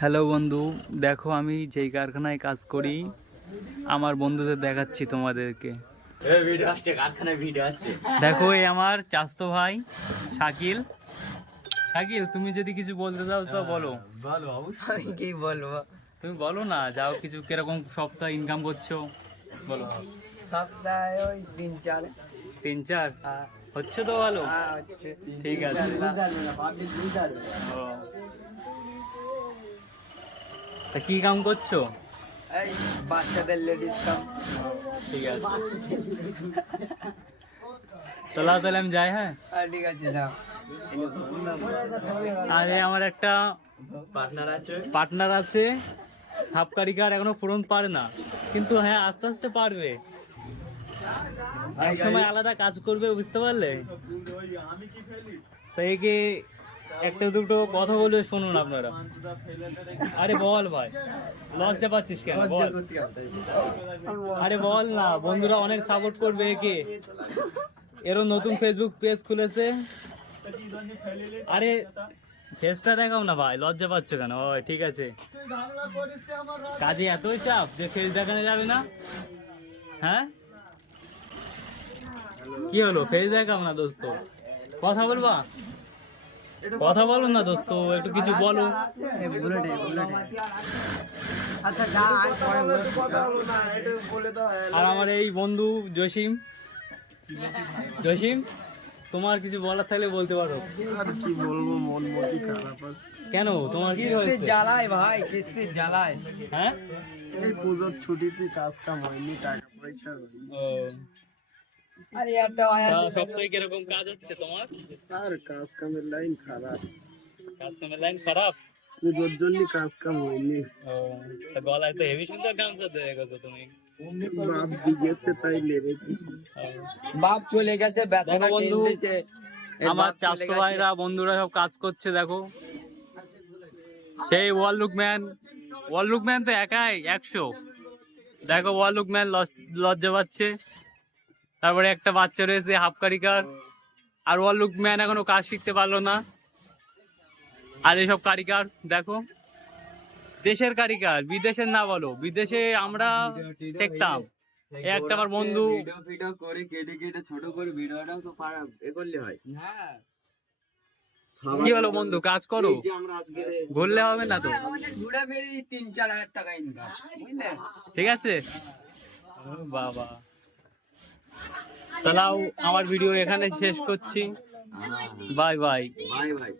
Hello বন্ধু, দেখো আমি যেই কারখানায় কাজ করি আমার বন্ধুদের দেখাচ্ছি তোমাদেরকে। দেখো এই আমার চাস্তো ভাই শাকিল। শাকিল, তুমি যদি কিছু বলতে চাও তো বলো। আমি কি বলবো? তুমি বলো না, যাও কিছু কিরকম সপ্তাহ ইনকাম করছো বলো। সপ্তাহে ওই 3-4। 3-4 হচ্ছে তো ভালো। হচ্ছে। ঠিক আছে। ও, তা কি কাম করছো? এই বাচ্চাদের লেডিস কাম। ঠিক আছে, তাহলে আমি যাই। হ্যাঁ, ঠিক আছে, যাও। আরে আমার একটা পার্টনার আছে, হাফ কারিগর, এখনো ফোড়ন পারে না, কিন্তু হ্যাঁ আস্তে আস্তে পারবে। এক সময় আলাদা কাজ করবে, বুঝতে পারলে? তো একে একটা দুটো কথা বলবে, শুনুন আপনারা। আরে বল ভাই, লজ্জা পাচ্ছিস কেন? বল। আরে বল না, বন্ধুরা অনেক সাপোর্ট করবে একে। এরও নতুন ফেসবুক পেজ খুলেছে। আরে ফেসটা দেখাও না ভাই, লজ্জা পাচ্ছ কেন? ও ঠিক আছে, কাজে এতই চাপ যে ফেস দেখানো যাবে না? হ্যাঁ, কি হলো? ফেস দেখাও না দোস্ত, কথা বলবা? কথা বলো না দোস্ত, একটু কিছু বলো। আচ্ছা, যা আর পরে কথা বলো না, একটু বলে দাও। আর আমার এই বন্ধু জসিম। জসিম, তোমার কিছু বলার থাকলে বলতে পারো। আর কি বলবো, মন মতি খারাপ আছে। কেন, তোমার কি কিস্তির হয়েছে? জ্বালায় ভাই, কিস্তির জ্বালায়। হ্যাঁ, এই পুজোর ছুটিতে কাজ কাম হয়নি, টাকা পয়সা হয়নি। ও, আরে একটা তা সপ্তাহে কিরকম কাজ হচ্ছে তোমার? আর কাজ কামের লাইন খারাপ, কাজ কামের লাইন খারাপ। পুজোর জন্য কাজ কাম হয়নি। ও, তা গলায় তো হেভি সুন্দর গামছা দিয়ে রেখেছো তুমি। বাপ দিয়েছে তাই লেগেছি। ও, বাপ চলে গেছে, বেতনা দেখো বন্ধু, কিনতেছে। আমার চাস্তো ভাইরা বন্ধুরা সব কাজ করছে। দেখো সেই ওয়ার্ল্ড তো একাই 100। দেখো ওয়ার্ল্ড লজ্জা পাচ্ছে। তারপরে একটা বাচ্চা রয়েছে হাফ কারিগর, আর ওয়ার্ল্ড এখনো কাজ শিখতে পারলো না। আর এইসব কারিগর দেখো, দেশের কারিগর, বিদেশের না বলো। বিদেশে আমরা দেখতাম, এই একটা আমার বন্ধু। ভিডিও করে কেটে কেটে ছোট করে ভিডিওটাও তো এ করলে হয়। হ্যাঁ, কি হলো বন্ধু, কাজ করো, এই যে আমরা আজকে ঘুরলে হবে না তো? আমাদের ঘুরে ফিরে 3-4 হাজার টাকা ইনকাম, বুঝলে? ঠিক আছে। ও বাবা, তাহলে আমার ভিডিও এখানে শেষ করছি। Bye bye. Bye bye.